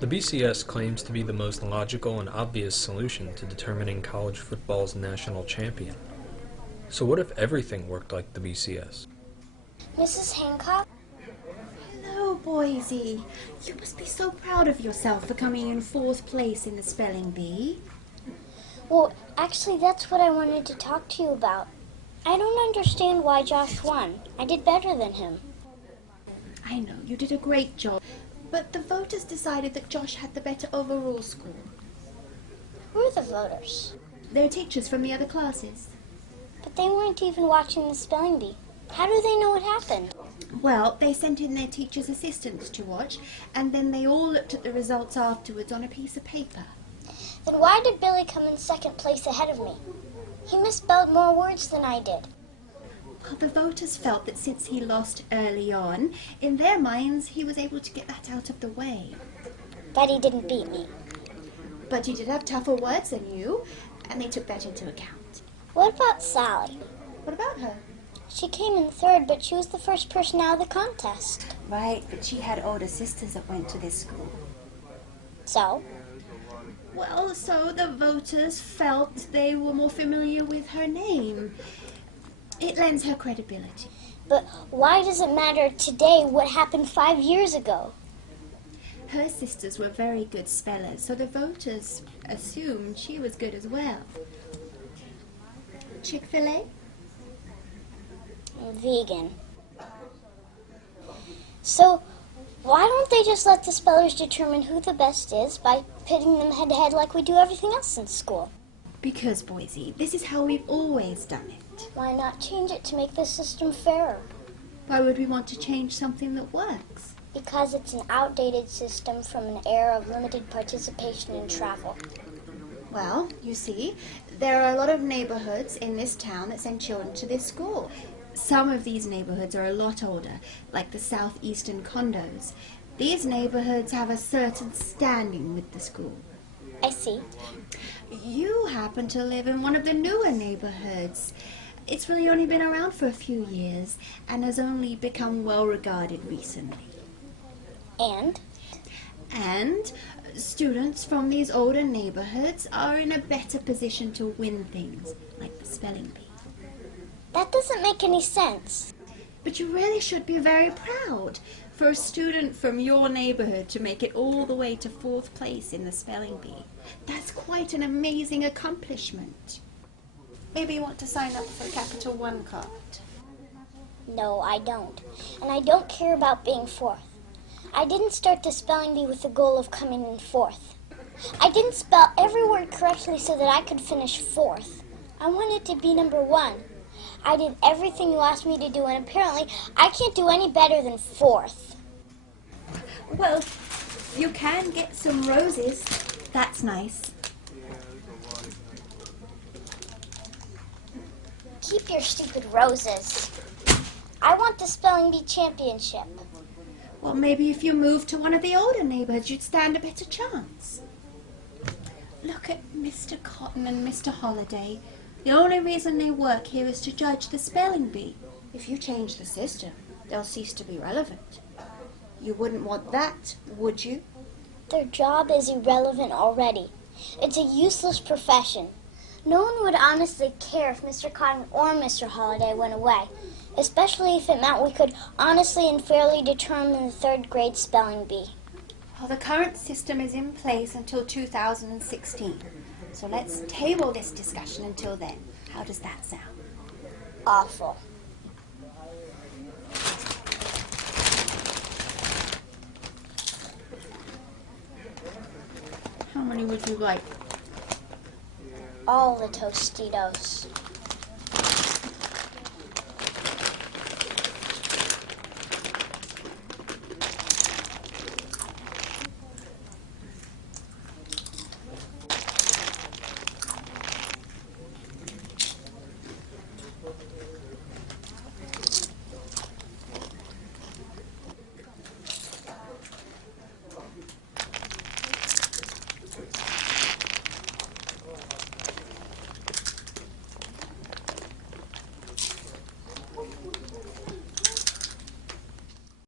The BCS claims to be the most logical and obvious solution to determining college football's national champion. So what if everything worked like the BCS? Mrs. Hancock? Hello, Boise. You must be so proud of yourself for coming in 4th place in the spelling bee. Well, actually, that's what I wanted to talk to you about. I don't understand why Josh won. I did better than him. I know, you did a great job. But the voters decided that Josh had the better overall score. Who are the voters? They're teachers from the other classes. But they weren't even watching the spelling bee. How do they know what happened? Well, they sent in their teacher's assistants to watch, and then they all looked at the results afterwards on a piece of paper. Then why did Billy come in 2nd place ahead of me? He misspelled more words than I did. Well, the voters felt that since he lost early on, in their minds he was able to get that out of the way. But he didn't beat me. But he did have tougher words than you, and they took that into account. What about Sally? What about her? She came in 3rd, but she was the first person out of the contest. Right, but she had older sisters that went to this school. So? Well, so the voters felt they were more familiar with her name. It lends her credibility. But why does it matter today what happened 5 years ago? Her sisters were very good spellers, so the voters assumed she was good as well. Chick-fil-A? Vegan. So, why don't they just let the spellers determine who the best is by pitting them head-to-head like we do everything else in school? Because, Boise, this is how we've always done it. Why not change it to make the system fairer? Why would we want to change something that works? Because it's an outdated system from an era of limited participation in travel. Well, you see, there are a lot of neighborhoods in this town that send children to this school. Some of these neighborhoods are a lot older, like the southeastern condos. These neighborhoods have a certain standing with the school. I see. You happen to live in one of the newer neighborhoods. It's really only been around for a few years and has only become well regarded recently. And students from these older neighborhoods are in a better position to win things, like the spelling bee. That doesn't make any sense. But you really should be very proud for a student from your neighborhood to make it all the way to 4th place in the spelling bee. That's quite an amazing accomplishment. Maybe you want to sign up for a Capital One card. No, I don't. And I don't care about being 4th. I didn't start the spelling bee with the goal of coming in 4th. I didn't spell every word correctly so that I could finish 4th. I wanted to be number 1. I did everything you asked me to do, and apparently I can't do any better than 4th. Well, you can get some roses. That's nice. Keep your stupid roses. I want the spelling bee championship. Well, maybe if you moved to one of the older neighborhoods, you'd stand a better chance. Look at Mr. Cotton and Mr. Holliday. The only reason they work here is to judge the spelling bee. If you change the system, they'll cease to be relevant. You wouldn't want that, would you? Their job is irrelevant already. It's a useless profession. No one would honestly care if Mr. Cotton or Mr. Holliday went away, especially if it meant we could honestly and fairly determine the 3rd grade spelling bee. Well, the current system is in place until 2016. So let's table this discussion until then. How does that sound? Awful. How many would you like? All the Tostitos.